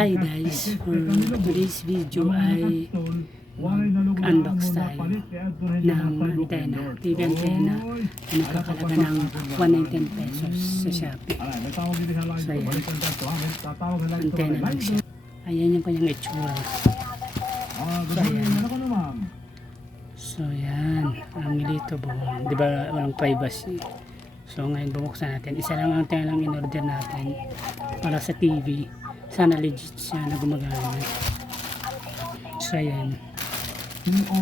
Hi guys, for today's video ay unbox tayo ng antena, TV antena na nagkakalaga ng 119 pesos sa Shopee. So yan, antena lang siya. Ayan yung kanyang itsura. So yan, ang milito po, di ba walang privacy. So ngayon bubuksan natin, isa lang ang antena lang in-order natin para sa TV. Sana legit siya na gumagamit. So ayan,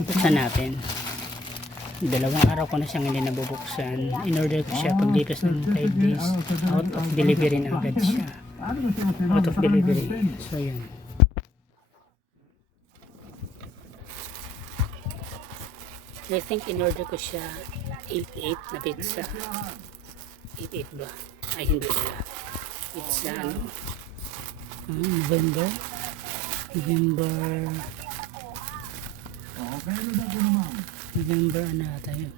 buksan natin. Dalawang araw ko na siyang hindi nabubuksan. In-order ko siya paglipas ng 5 days. Out of delivery na agad siya. Out of delivery. So ayan. I think in-order ko siya 8-8 na pizza. 8-8 ba? Ay hindi pala. Pizza ano? November ano ata yun,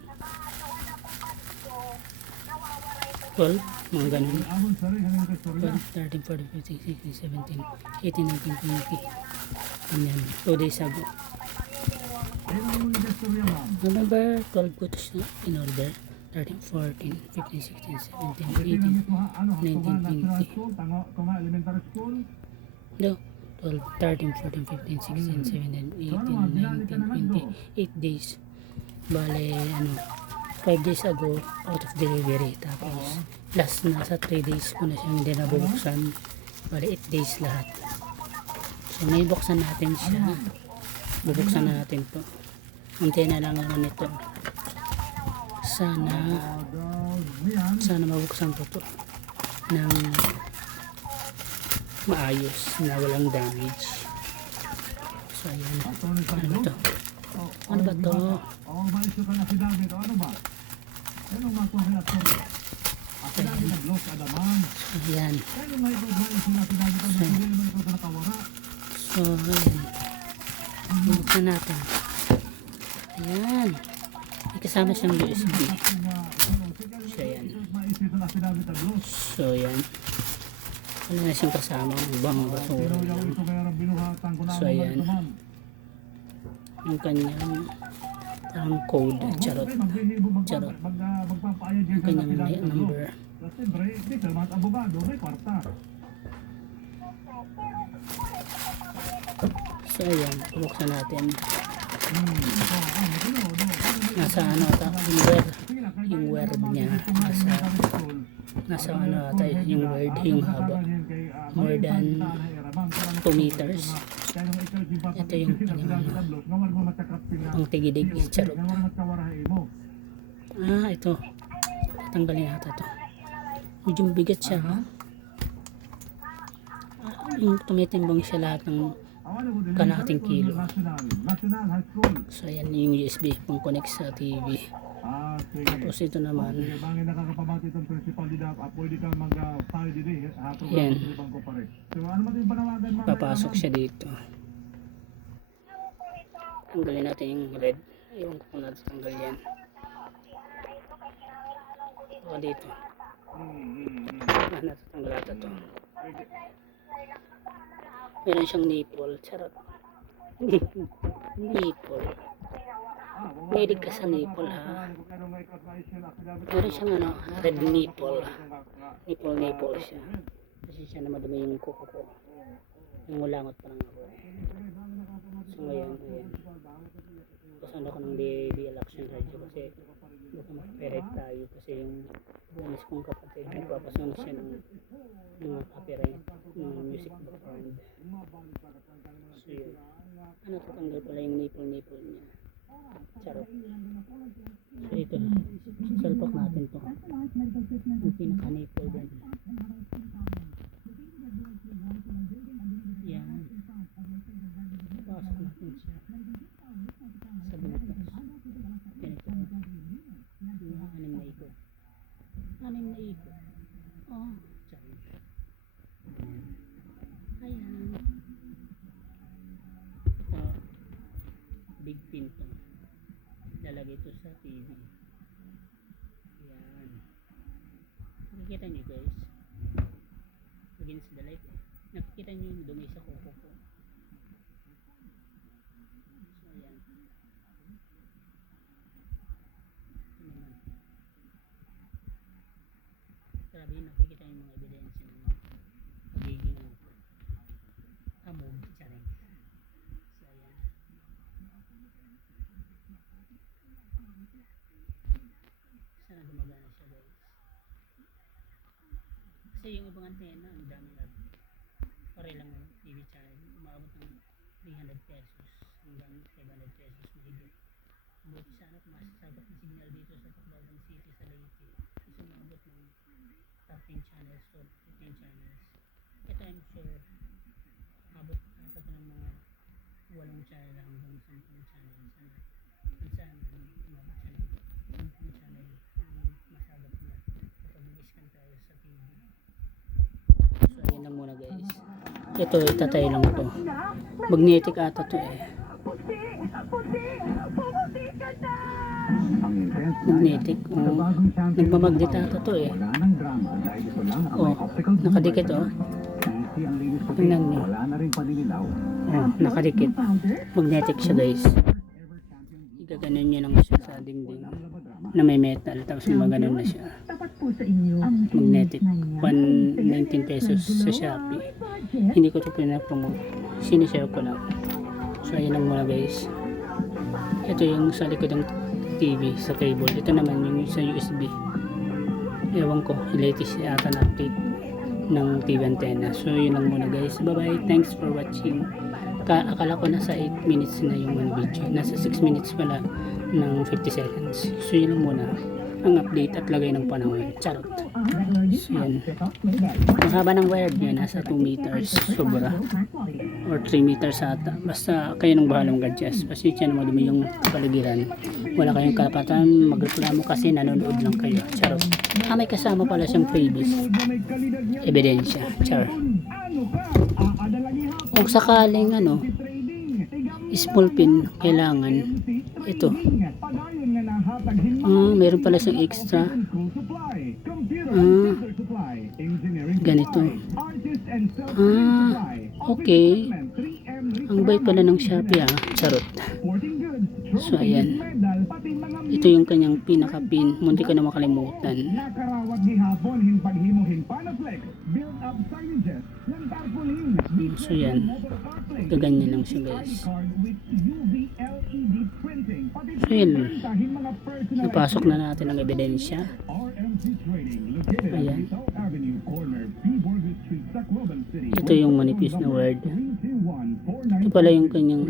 12 mga ganun, 12, 13, 14, 15, 16, 17, 18, 19, 20 ganyan, 2 days ago. November 12 ko ito siya in order. 13, 14, 15, 16, 17, 18, 19, 20. No, 12, 13, 14, 15, 16, 17, 18, 19, 20, 8 days. Bale, 5 days ago, out of delivery. Tapos, last na sa 3 days ko na siyang hindi nabubuksan. Bale, 8 days lahat. So, may buksan natin siya. Bubuksan natin to. Antena lang naman ito. Sana mabuksan ko to ng maayos na walang damage. So ayan, ano ba to? Ano ba to? Ayan. So ayan, buksan natin. Ayan, may kasama siyang USB. So ayan. So ayan, wala na siyang kasama, ibang basura lang. So ayan, yung kanyang parang code, charot, yung kanyang number. So ayan, buksan natin. Nasa ano ata, yung word niya, nasa ano ata, yung word, yung haba, more than 2 meters. Ito yung ang tigidig, charot. Ito, tanggalin natin ito. Medyo mabigat siya, yung tumitimbang siya lahat ng kalahating kilo. So ayan yung USB pang connect sa TV. Tapos ito naman, yan, papasok siya dito. Tanggalin natin yung red. Iwan ko kung natin tanggal yan. O dito, natatanggal natin ito. Meron siyang nipple, charot. Nipple. Mahilig ka sa nipple, ha? Meron siyang red nipple. Nipple siya. Kasi siya na madumi yung kuko ko. Yung ulangot pa lang ako. So ngayon, ayan. Pasan ako ng BABL Action Radio kasi baka makaperate tayo kasi yung buwanis kong kapatid nagpapasunod siya ng mga copyright ng music background. So yun, tatanggal pala yung nipple niya, charot. So ito, salpak natin to, yung pinaka nipple din. Yan, pasok natin siya sa butas. Ganito, mga 6 na ikot. 6 na ikot. Oh, charot. Ayan. Ito, big pin to. Lalagay ito sa TV. Ayan. Nakikita nyo guys. Against the light. Nakikita nyo yung dumi sa kuko ko. So, ayan. Grabe yun, nakikita yung mga ebidensya ng magiging hamog. Charing. So, ayan. Sana gumagana siya, guys. Kasi yung ibang antena, ang dami na pare lang ng TV channel, umabot ng 300 pesos hanggang 500 pesos mahigit. Buti sana kung masasagot ng signal dito sa Tacloban City sa Leyte, kasi umabot ng 13 channels or 15 channels. Ito I'm sure umabot ata ito ng mga 8 channel hanggang 10 channel. Sana umabot siya ng 10 channel ang masagot niya kapag mag-scan tayo sa TV. So ayun lang muna guys. Ito itatay lang to. Magnetic ata to eh. Magnetic. Nagmamagnet ata to eh. Oh, nakadikit oh. Tingnan nyo. Oh, nakadikit. Magnetic siya guys. Igaganon nyo lang siya sa dingding na may metal. Tapos gumaganon na siya. Magnetic. 119 pesos sa Shopee. Hindi ko ito pinapromote. Sinishare ko lang. So ayun lang muna guys. Ito yung sa likod ng TV sa cable. Ito naman yung sa USB. Ewan ko. Latest yata na update ng TV antenna. So yun lang muna guys. Bye bye. Thanks for watching. Akala ko nasa 8 minutes na yung video. Nasa 6 minutes pala ng 50 seconds. So yun lang muna ang update at lagay ng panahon. Charot. So yan. Mahaba ng wire niya. Nasa 2 meters. Sobra. Or 3 meters ata. Basta kayo nang bahalang gadgets. Pasensya na madumi yung paligiran. Wala kayong karapatan magreklamo kasi nanonood lang kayo. Charot. May kasama pala siyang freebies. Ebidensya. Char. Kung sakaling small pin kailangan ito. Meron pala siyang extra. Ganito. Okay. Ang bay pala ng Shopee Charot. So ayan. Ito yung kanyang pinaka-pin. Munti ka na makalimutan. So yan. Gaganyan lang siya guys. So yan. Napasok na natin ang ebidensya. Ayan. Ito yung manipis na word. Ito pala yung kanyang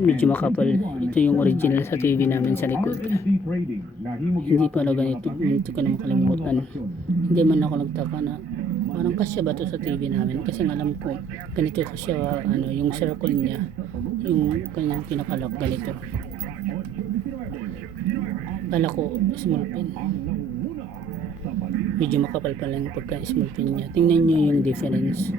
medyo makapal. Ito yung original sa TV namin sa likod. Hindi pala ganito. Hindi ko na makalimutan. Hindi man ako nagtaka na parang kasya ba to sa TV namin, kasi alam ko ganito siya, yung circle niya, yung kanyang pinakalak ganito. Kala ko small pin. Medyo makapal pala yung pagka small pin niya. Tingnan nyo yung difference.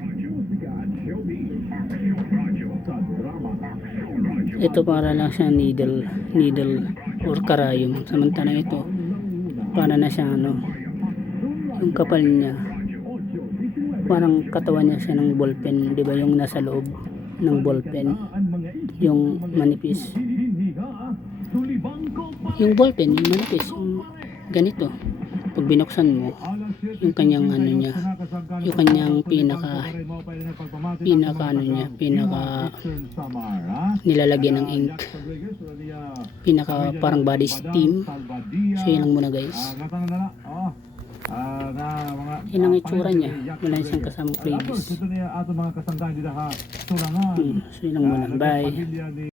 Ito para lang siya needle or karayom. Samantalang ito para na siya yung kapal niya parang katawan niya siya ng ballpen, di ba, yung nasa loob ng ballpen, yung manipis, yung ballpen, yung manipis, yung ganito. Pag binuksan mo yung kanyang niya, yung kanyang pinaka nilalagyan ng ink, pinaka parang body steam. So yun lang muna guys. Yun ang itsura niya. Wala siyang kasamang freebies. So yun lang muna. Bye.